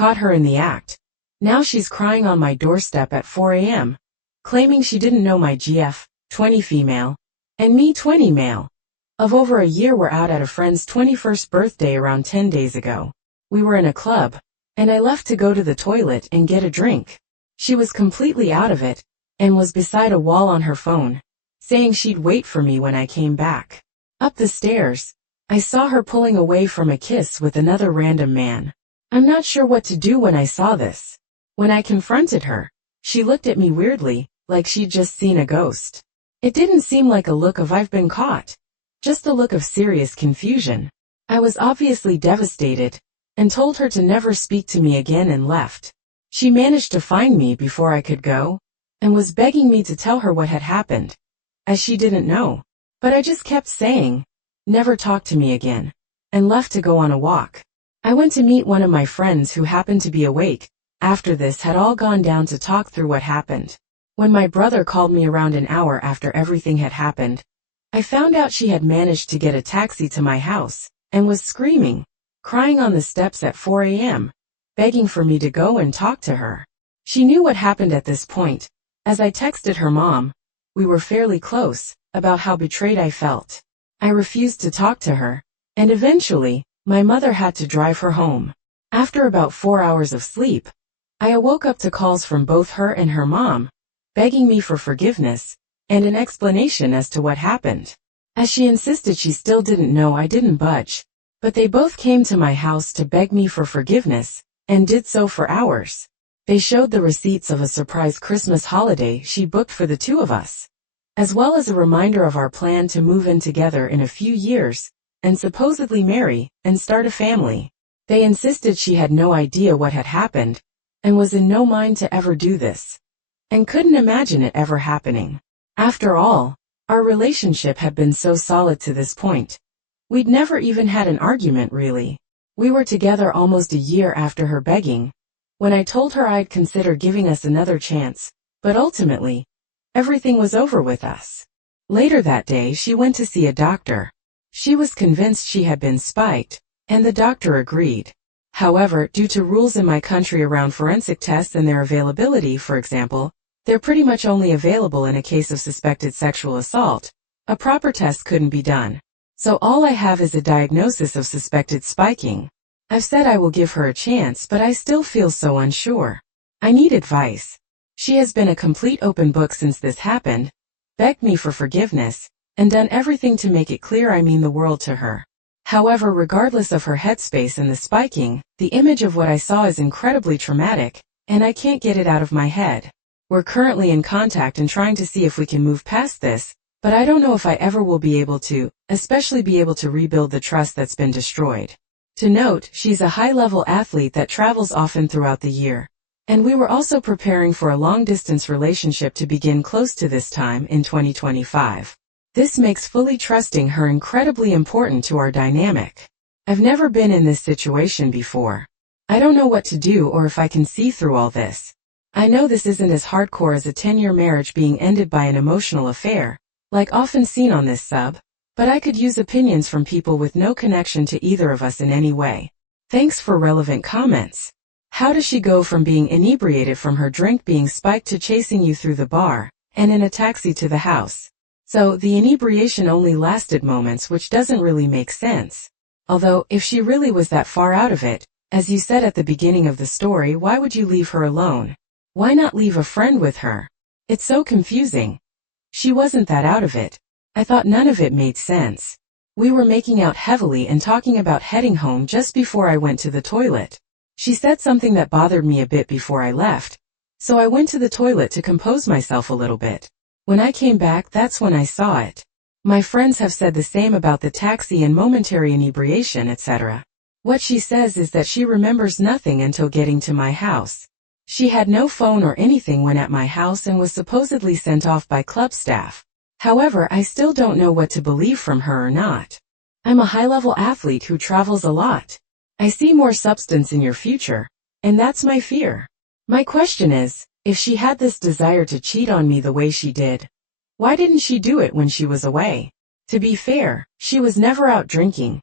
caught her in the act. Now she's crying on my doorstep at 4 a.m., claiming she didn't know my GF, 20 female, and me 20 male. Of over a year we're out at a friend's 21st birthday around 10 days ago. We were in a club, and I left to go to the toilet and get a drink. She was completely out of it, and was beside a wall on her phone, saying she'd wait for me when I came back. Up the stairs, I saw her pulling away from a kiss with another random man. I'm not sure what to do when I saw this. When I confronted her, she looked at me weirdly, like she'd just seen a ghost. It didn't seem like a look of "I've been caught," just a look of serious confusion. I was obviously devastated, and told her to never speak to me again and left. She managed to find me before I could go, and was begging me to tell her what had happened, as she didn't know. But I just kept saying, "Never talk to me again," and left to go on a walk. I went to meet one of my friends who happened to be awake. After this had all gone down to talk through what happened. When my brother called me around an hour after everything had happened, I found out she had managed to get a taxi to my house, and was screaming, crying on the steps at 4 a.m., begging for me to go and talk to her. She knew what happened at this point, as I texted her mom. We were fairly close, about how betrayed I felt. I refused to talk to her, and eventually, my mother had to drive her home. After about 4 hours of sleep, I awoke up to calls from both her and her mom, begging me for forgiveness, and an explanation as to what happened. As she insisted she still didn't know, I didn't budge. But they both came to my house to beg me for forgiveness, and did so for hours. They showed the receipts of a surprise Christmas holiday she booked for the two of us, as well as a reminder of our plan to move in together in a few years, and supposedly marry, and start a family. They insisted she had no idea what had happened, and was in no mind to ever do this, and couldn't imagine it ever happening. After all, our relationship had been so solid to this point. We'd never even had an argument, really. We were together almost a year after her begging, when I told her I'd consider giving us another chance, but ultimately, everything was over with us. Later that day she went to see a doctor. She was convinced she had been spiked, and the doctor agreed. However, due to rules in my country around forensic tests and their availability, for example, they're pretty much only available in a case of suspected sexual assault. A proper test couldn't be done. So all I have is a diagnosis of suspected spiking. I've said I will give her a chance, but I still feel so unsure. I need advice. She has been a complete open book since this happened, begged me for forgiveness, and done everything to make it clear I mean the world to her. However, regardless of her headspace and the spiking, the image of what I saw is incredibly traumatic, and I can't get it out of my head. We're currently in contact and trying to see if we can move past this, but I don't know if I ever will be able to, especially be able to rebuild the trust that's been destroyed. To note, she's a high-level athlete that travels often throughout the year, and we were also preparing for a long-distance relationship to begin close to this time in 2025. This makes fully trusting her incredibly important to our dynamic. I've never been in this situation before. I don't know what to do or if I can see through all this. I know this isn't as hardcore as a 10-year marriage being ended by an emotional affair, like often seen on this sub, but I could use opinions from people with no connection to either of us in any way. Thanks for relevant comments. How does she go from being inebriated from her drink being spiked to chasing you through the bar, and in a taxi to the house? So, the inebriation only lasted moments, which doesn't really make sense. Although, if she really was that far out of it, as you said at the beginning of the story, why would you leave her alone? Why not leave a friend with her? It's so confusing. She wasn't that out of it. I thought none of it made sense. We were making out heavily and talking about heading home just before I went to the toilet. She said something that bothered me a bit before I left, so I went to the toilet to compose myself a little bit. When I came back, that's when I saw it. My friends have said the same about the taxi and momentary inebriation, etc. What she says is that she remembers nothing until getting to my house. She had no phone or anything when at my house and was supposedly sent off by club staff. However, I still don't know what to believe from her or not. I'm a high-level athlete who travels a lot. I see more substance in your future, and that's my fear. My question is, if she had this desire to cheat on me the way she did, why didn't she do it when she was away? To be fair, she was never out drinking.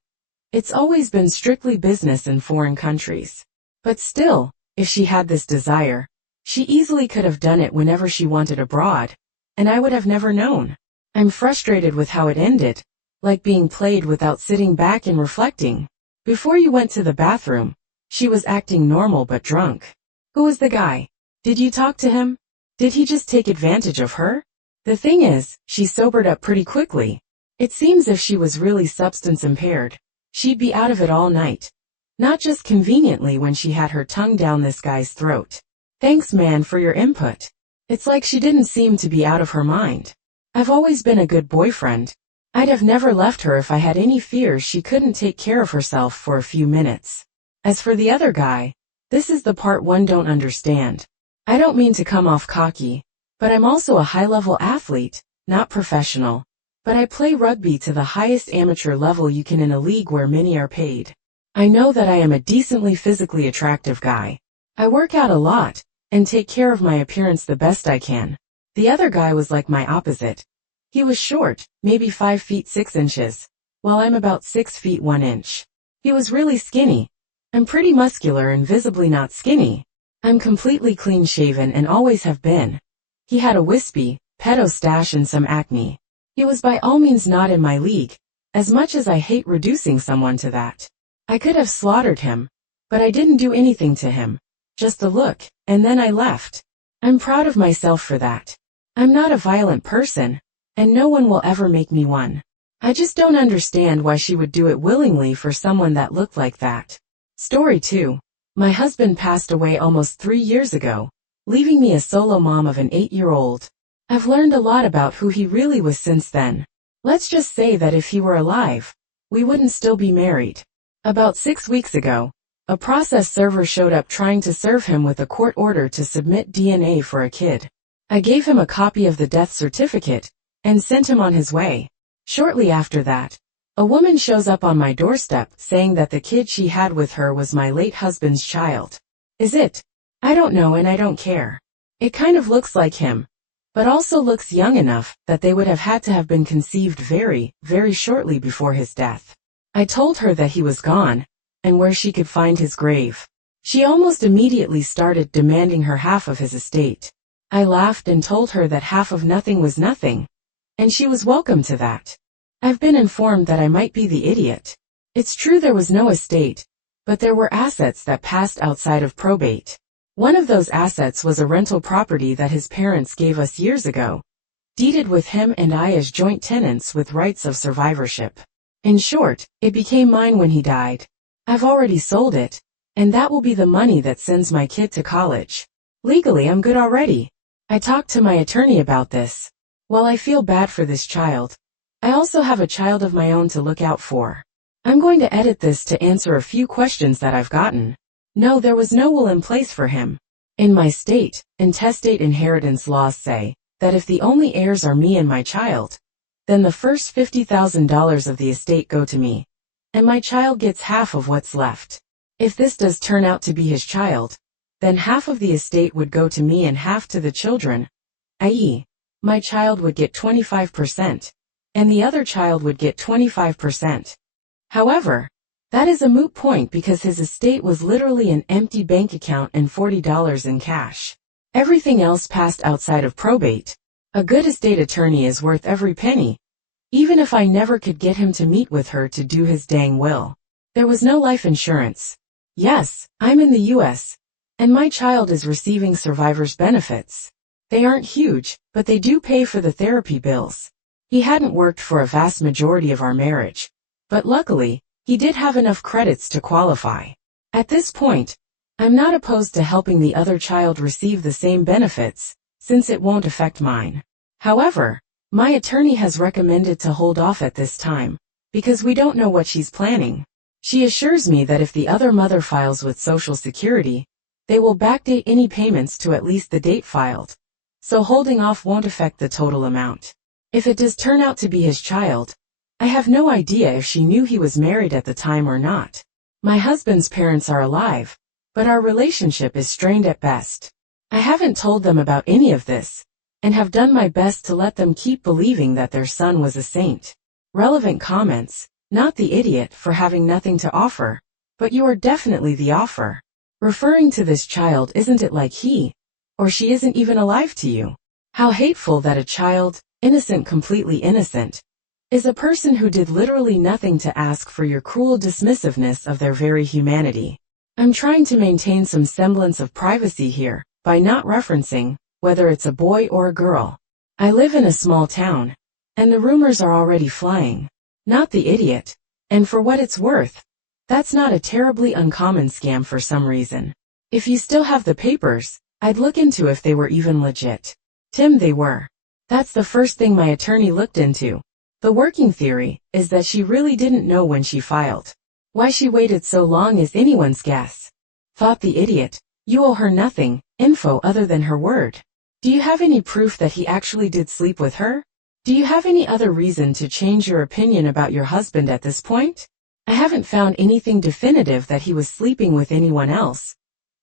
It's always been strictly business in foreign countries. But still, if she had this desire, she easily could have done it whenever she wanted abroad, and I would have never known. I'm frustrated with how it ended, like being played without sitting back and reflecting. Before you went to the bathroom, she was acting normal but drunk. Who was the guy? Did you talk to him? Did he just take advantage of her? The thing is, she sobered up pretty quickly. It seems if she was really substance impaired, she'd be out of it all night. Not just conveniently when she had her tongue down this guy's throat. Thanks man for your input. It's like she didn't seem to be out of her mind. I've always been a good boyfriend. I'd have never left her if I had any fears she couldn't take care of herself for a few minutes. As for the other guy, this is the part one don't understand. I don't mean to come off cocky, but I'm also a high-level athlete, not professional. But I play rugby to the highest amateur level you can in a league where many are paid. I know that I am a decently physically attractive guy. I work out a lot, and take care of my appearance the best I can. The other guy was like my opposite. He was short, maybe 5 feet 6 inches, while I'm about 6 feet 1 inch. He was really skinny. I'm pretty muscular and visibly not skinny. I'm completely clean-shaven and always have been. He had a wispy, pedo stash and some acne. He was by all means not in my league, as much as I hate reducing someone to that. I could have slaughtered him, but I didn't do anything to him. Just a look, and then I left. I'm proud of myself for that. I'm not a violent person, and no one will ever make me one. I just don't understand why she would do it willingly for someone that looked like that. Story 2. My husband passed away almost 3 years ago, leaving me a solo mom of an 8-year-old. I've learned a lot about who he really was since then. Let's just say that if he were alive, we wouldn't still be married. About 6 weeks ago, a process server showed up trying to serve him with a court order to submit DNA for a kid. I gave him a copy of the death certificate, and sent him on his way. Shortly after that, a woman shows up on my doorstep saying that the kid she had with her was my late husband's child. Is it? I don't know and I don't care. It kind of looks like him, but also looks young enough that they would have had to have been conceived very, very shortly before his death. I told her that he was gone, and where she could find his grave. She almost immediately started demanding her half of his estate. I laughed and told her that half of nothing was nothing, and she was welcome to that. I've been informed that I might be the idiot. It's true there was no estate, but there were assets that passed outside of probate. One of those assets was a rental property that his parents gave us years ago, deeded with him and I as joint tenants with rights of survivorship. In short, it became mine when he died. I've already sold it, and that will be the money that sends my kid to college. Legally, I'm good already. I talked to my attorney about this. While I feel bad for this child, I also have a child of my own to look out for. I'm going to edit this to answer a few questions that I've gotten. No, there was no will in place for him. In my state, intestate inheritance laws say that if the only heirs are me and my child, then the first $50,000 of the estate go to me, and my child gets half of what's left. If this does turn out to be his child, then half of the estate would go to me and half to the children, i.e., my child would get 25%, and the other child would get 25%. However, that is a moot point because his estate was literally an empty bank account and $40 in cash. Everything else passed outside of probate. A good estate attorney is worth every penny, even if I never could get him to meet with her to do his dang will. There was no life insurance. Yes, I'm in the U.S., and my child is receiving survivor's benefits. They aren't huge, but they do pay for the therapy bills. He hadn't worked for a vast majority of our marriage, but luckily, he did have enough credits to qualify. At this point, I'm not opposed to helping the other child receive the same benefits, since it won't affect mine. However, my attorney has recommended to hold off at this time, because we don't know what she's planning. She assures me that if the other mother files with Social Security, they will backdate any payments to at least the date filed, so holding off won't affect the total amount. If it does turn out to be his child, I have no idea if she knew he was married at the time or not. My husband's parents are alive, but our relationship is strained at best. I haven't told them about any of this, and have done my best to let them keep believing that their son was a saint. Relevant comments, not the idiot for having nothing to offer, but you are definitely the offer. Referring to this child, isn't it like he or she isn't even alive to you? How hateful that a child, innocent, completely innocent, is a person who did literally nothing to ask for your cruel dismissiveness of their very humanity. I'm trying to maintain some semblance of privacy here by not referencing whether it's a boy or a girl. I live in a small town, and the rumors are already flying. Not the idiot. And for what it's worth, that's not a terribly uncommon scam for some reason. If you still have the papers, I'd look into if they were even legit. Tim, they were. That's the first thing my attorney looked into. The working theory is that she really didn't know when she filed. Why she waited so long is anyone's guess. Thought the idiot. You owe her nothing, info other than her word. Do you have any proof that he actually did sleep with her? Do you have any other reason to change your opinion about your husband at this point? I haven't found anything definitive that he was sleeping with anyone else,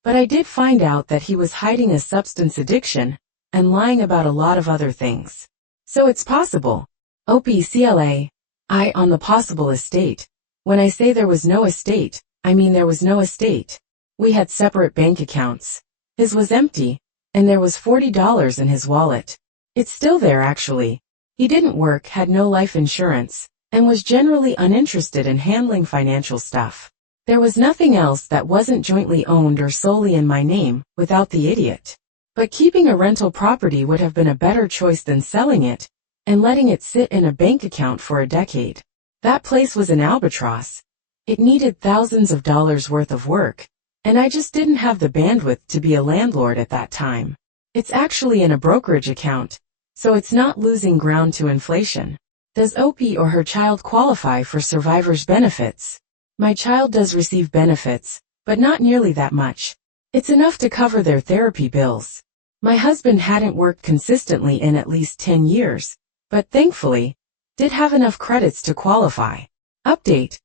but I did find out that he was hiding a substance addiction and lying about a lot of other things. So it's possible. OPCLA. On the possible estate. When I say there was no estate, I mean there was no estate. We had separate bank accounts. His was empty, and there was $40 in his wallet. It's still there actually. He didn't work, had no life insurance, and was generally uninterested in handling financial stuff. There was nothing else that wasn't jointly owned or solely in my name, without the idiot. But keeping a rental property would have been a better choice than selling it and letting it sit in a bank account for a decade. That place was an albatross. It needed thousands of dollars worth of work, and I just didn't have the bandwidth to be a landlord at that time. It's actually in a brokerage account, so it's not losing ground to inflation. Does Opie or her child qualify for survivor's benefits? My child does receive benefits, but not nearly that much. It's enough to cover their therapy bills. My husband hadn't worked consistently in at least 10 years, but thankfully, did have enough credits to qualify. Update.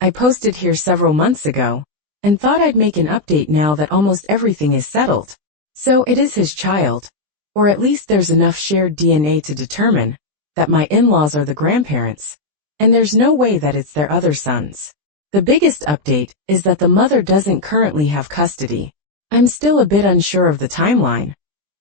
I posted here several months ago, and thought I'd make an update now that almost everything is settled. So it is his child, or at least there's enough shared DNA to determine that my in-laws are the grandparents, and there's no way that it's their other sons. The biggest update is that the mother doesn't currently have custody. I'm still a bit unsure of the timeline,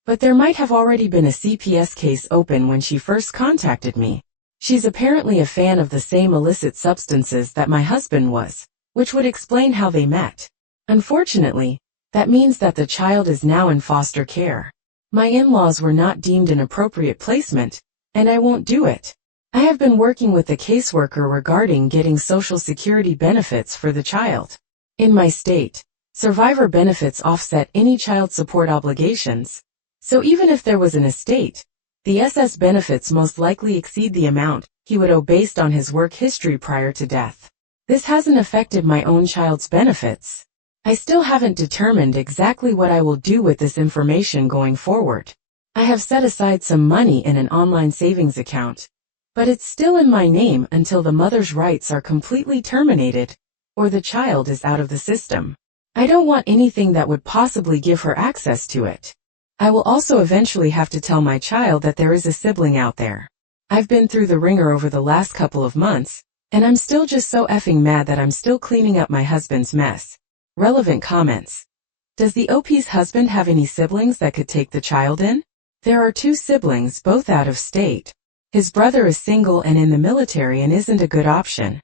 but there might have already been a CPS case open when she first contacted me. She's apparently a fan of the same illicit substances that my husband was, which would explain how they met. Unfortunately, that means that the child is now in foster care. My in-laws were not deemed an appropriate placement, and I won't do it. I have been working with the caseworker regarding getting Social Security benefits for the child. In my state, survivor benefits offset any child support obligations, so even if there was an estate, the SS benefits most likely exceed the amount he would owe based on his work history prior to death. This hasn't affected my own child's benefits. I still haven't determined exactly what I will do with this information going forward. I have set aside some money in an online savings account, but it's still in my name until the mother's rights are completely terminated, or the child is out of the system. I don't want anything that would possibly give her access to it. I will also eventually have to tell my child that there is a sibling out there. I've been through the ringer over the last couple of months, and I'm still just so effing mad that I'm still cleaning up my husband's mess. Relevant comments. Does the OP's husband have any siblings that could take the child in? There are 2 siblings, both out of state. His brother is single and in the military and isn't a good option.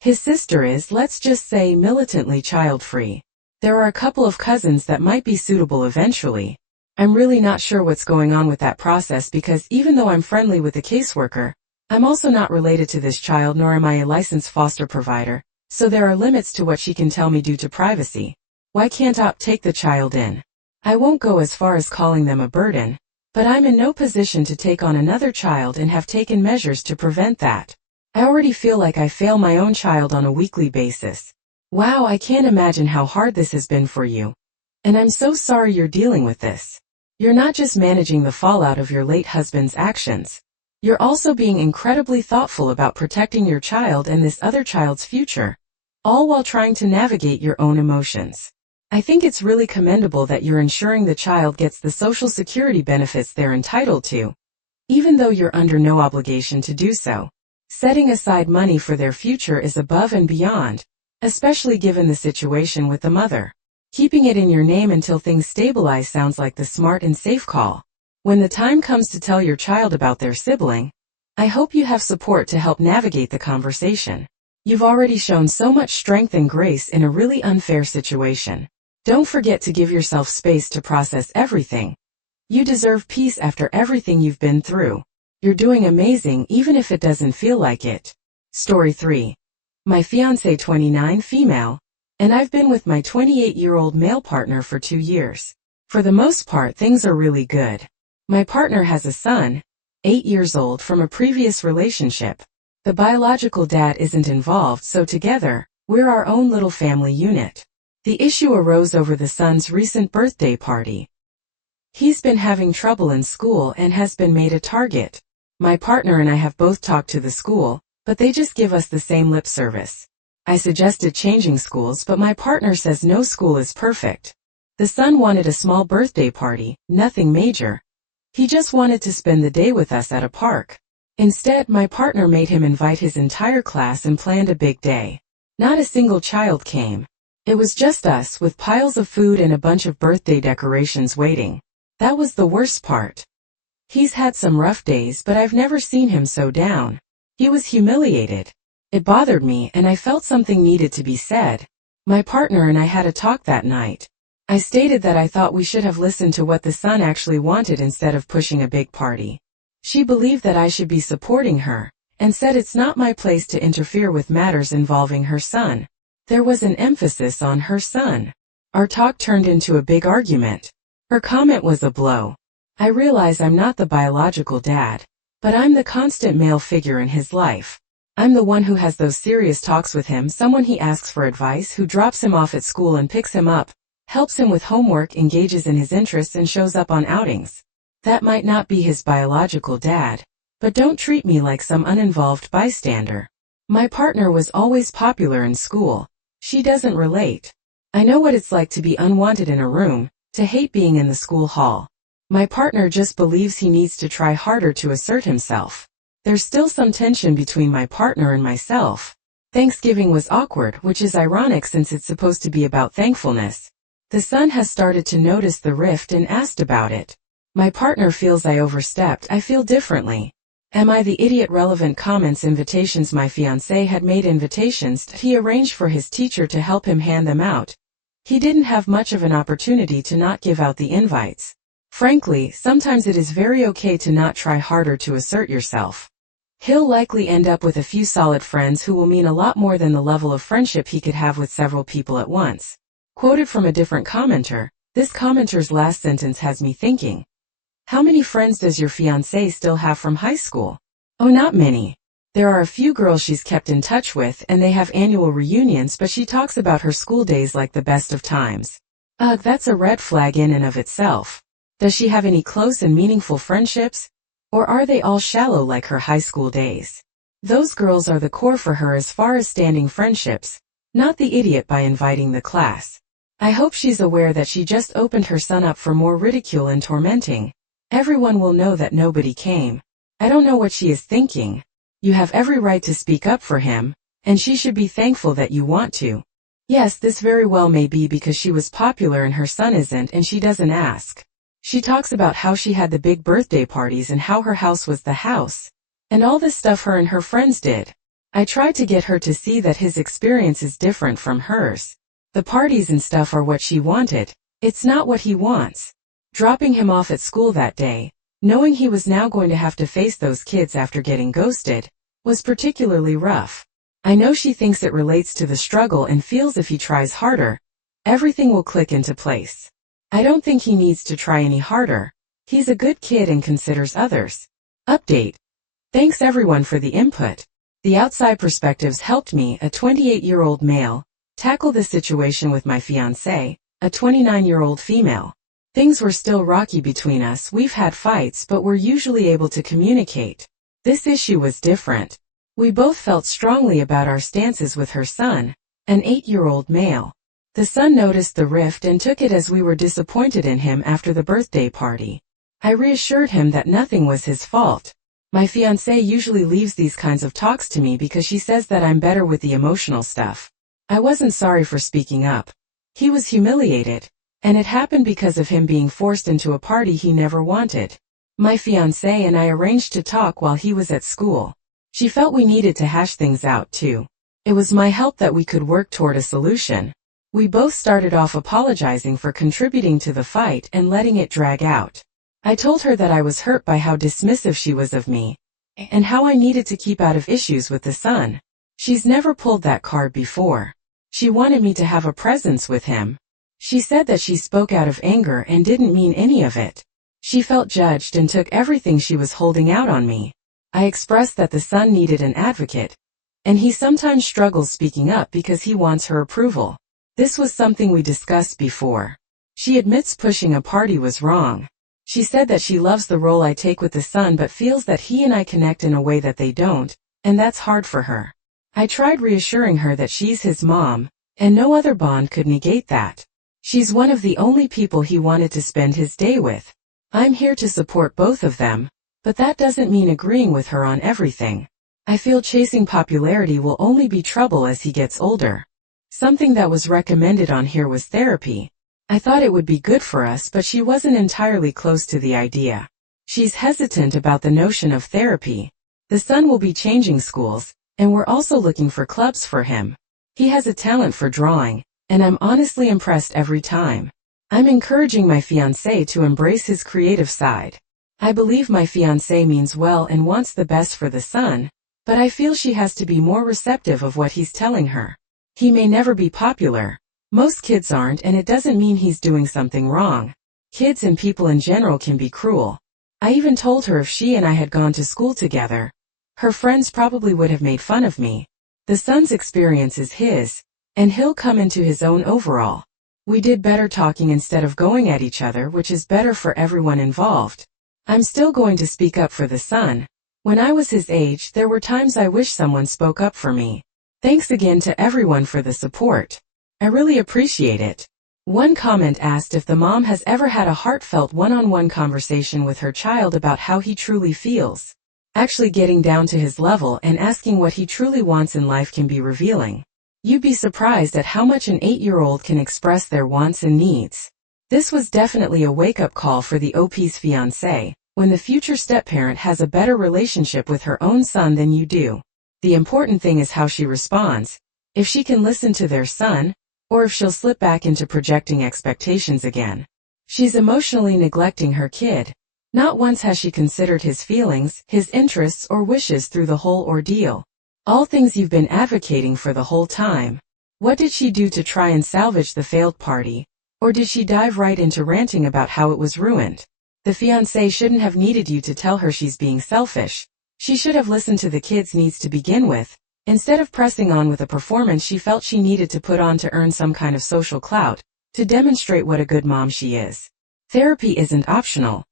His sister is, let's just say, militantly child-free. There are a couple of cousins that might be suitable eventually. I'm really not sure what's going on with that process because even though I'm friendly with the caseworker, I'm also not related to this child nor am I a licensed foster provider, so there are limits to what she can tell me due to privacy. Why can't OP take the child in? I won't go as far as calling them a burden, but I'm in no position to take on another child and have taken measures to prevent that. I already feel like I fail my own child on a weekly basis. Wow, I can't imagine how hard this has been for you. And I'm so sorry you're dealing with this. You're not just managing the fallout of your late husband's actions. You're also being incredibly thoughtful about protecting your child and this other child's future, all while trying to navigate your own emotions. I think it's really commendable that you're ensuring the child gets the Social Security benefits they're entitled to, even though you're under no obligation to do so. Setting aside money for their future is above and beyond, especially given the situation with the mother. Keeping it in your name until things stabilize sounds like the smart and safe call. When the time comes to tell your child about their sibling, I hope you have support to help navigate the conversation. You've already shown so much strength and grace in a really unfair situation. Don't forget to give yourself space to process everything. You deserve peace after everything you've been through. You're doing amazing even if it doesn't feel like it. Story 3. My fiancé 29 female, and I've been with my 28-year-old male partner for 2 years. For the most part things are really good. My partner has a son, 8 years old, from a previous relationship. The biological dad isn't involved, so together, we're our own little family unit. The issue arose over the son's recent birthday party. He's been having trouble in school and has been made a target. My partner and I have both talked to the school, but they just give us the same lip service. I suggested changing schools, but my partner says no school is perfect. The son wanted a small birthday party, nothing major. He just wanted to spend the day with us at a park. Instead, my partner made him invite his entire class and planned a big day. Not a single child came. It was just us with piles of food and a bunch of birthday decorations waiting. That was the worst part. He's had some rough days, but I've never seen him so down. He was humiliated. It bothered me and I felt something needed to be said. My partner and I had a talk that night. I stated that I thought we should have listened to what the son actually wanted instead of pushing a big party. She believed that I should be supporting her, and said it's not my place to interfere with matters involving her son. There was an emphasis on her son. Our talk turned into a big argument. Her comment was a blow. I realize I'm not the biological dad, but I'm the constant male figure in his life. I'm the one who has those serious talks with him, someone he asks for advice, who drops him off at school and picks him up, helps him with homework, engages in his interests, and shows up on outings. That might not be his biological dad, but don't treat me like some uninvolved bystander. My partner was always popular in school. She doesn't relate. I know what it's like to be unwanted in a room, to hate being in the school hall. My partner just believes he needs to try harder to assert himself. There's still some tension between my partner and myself. Thanksgiving was awkward, which is ironic since it's supposed to be about thankfulness. The son has started to notice the rift and asked about it. My partner feels I overstepped. I feel differently. Am I the idiot? Relevant comments. Invitations. My fiancé had made invitations. He arranged for his teacher to help him hand them out. He didn't have much of an opportunity to not give out the invites. Frankly, sometimes it is very okay to not try harder to assert yourself. He'll likely end up with a few solid friends who will mean a lot more than the level of friendship he could have with several people at once. Quoted from a different commenter, this commenter's last sentence has me thinking. How many friends does your fiancé still have from high school? Oh, not many. There are a few girls she's kept in touch with and they have annual reunions, but she talks about her school days like the best of times. Ugh, that's a red flag in and of itself. Does she have any close and meaningful friendships? Or are they all shallow like her high school days? Those girls are the core for her as far as standing friendships, not the idiot by inviting the class. I hope she's aware that she just opened her son up for more ridicule and tormenting. Everyone will know that nobody came. I don't know what she is thinking. You have every right to speak up for him, and she should be thankful that you want to. Yes, this very well may be because she was popular and her son isn't, and she doesn't ask. She talks about how she had the big birthday parties and how her house was the house, and all this stuff her and her friends did. I tried to get her to see that his experience is different from hers. The parties and stuff are what she wanted. It's not what he wants. Dropping him off at school that day, knowing he was now going to have to face those kids after getting ghosted, was particularly rough. I know she thinks it relates to the struggle and feels if he tries harder, everything will click into place. I don't think he needs to try any harder. He's a good kid and considers others. Update. Thanks everyone for the input. The outside perspectives helped me, a 28-year-old male, tackle the situation with my fiancé, a 29-year-old female. Things were still rocky between us. We've had fights, but we're usually able to communicate. This issue was different. We both felt strongly about our stances with her son, an 8-year-old male. The son noticed the rift and took it as we were disappointed in him after the birthday party. I reassured him that nothing was his fault. My fiancé usually leaves these kinds of talks to me because she says that I'm better with the emotional stuff. I wasn't sorry for speaking up. He was humiliated, and it happened because of him being forced into a party he never wanted. My fiancé and I arranged to talk while he was at school. She felt we needed to hash things out too. It was my help that we could work toward a solution. We both started off apologizing for contributing to the fight and letting it drag out. I told her that I was hurt by how dismissive she was of me, and how I needed to keep out of issues with the son. She's never pulled that card before. She wanted me to have a presence with him. She said that she spoke out of anger and didn't mean any of it. She felt judged and took everything she was holding out on me. I expressed that the son needed an advocate, and he sometimes struggles speaking up because he wants her approval. This was something we discussed before. She admits pushing a party was wrong. She said that she loves the role I take with the son but feels that he and I connect in a way that they don't, and that's hard for her. I tried reassuring her that she's his mom, and no other bond could negate that. She's one of the only people he wanted to spend his day with. I'm here to support both of them, but that doesn't mean agreeing with her on everything. I feel chasing popularity will only be trouble as he gets older. Something that was recommended on here was therapy. I thought it would be good for us, but she wasn't entirely close to the idea. She's hesitant about the notion of therapy. The son will be changing schools, and we're also looking for clubs for him. He has a talent for drawing, and I'm honestly impressed every time. I'm encouraging my fiancé to embrace his creative side. I believe my fiancé means well and wants the best for the son, but I feel she has to be more receptive of what he's telling her. He may never be popular. Most kids aren't, and it doesn't mean he's doing something wrong. Kids and people in general can be cruel. I even told her if she and I had gone to school together, her friends probably would have made fun of me. The son's experience is his, and he'll come into his own overall. We did better talking instead of going at each other, which is better for everyone involved. I'm still going to speak up for the son. When I was his age, there were times I wish someone spoke up for me. Thanks again to everyone for the support. I really appreciate it. One comment asked if the mom has ever had a heartfelt one-on-one conversation with her child about how he truly feels. Actually getting down to his level and asking what he truly wants in life can be revealing. You'd be surprised at how much an 8-year-old can express their wants and needs. This was definitely a wake-up call for the OP's fiancé, when the future step-parent has a better relationship with her own son than you do. The important thing is how she responds, if she can listen to their son, or if she'll slip back into projecting expectations again. She's emotionally neglecting her kid. Not once has she considered his feelings, his interests, or wishes through the whole ordeal. All things you've been advocating for the whole time. What did she do to try and salvage the failed party? Or did she dive right into ranting about how it was ruined? The fiancé shouldn't have needed you to tell her she's being selfish. She should have listened to the kid's needs to begin with, instead of pressing on with a performance she felt she needed to put on to earn some kind of social clout, to demonstrate what a good mom she is. Therapy isn't optional.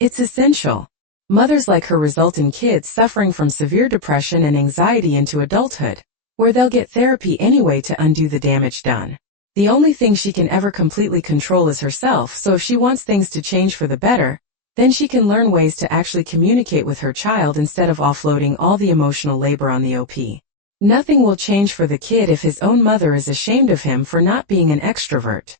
It's essential. Mothers like her result in kids suffering from severe depression and anxiety into adulthood, where they'll get therapy anyway to undo the damage done. The only thing she can ever completely control is herself, so if she wants things to change for the better, then she can learn ways to actually communicate with her child instead of offloading all the emotional labor on the OP. Nothing will change for the kid if his own mother is ashamed of him for not being an extrovert.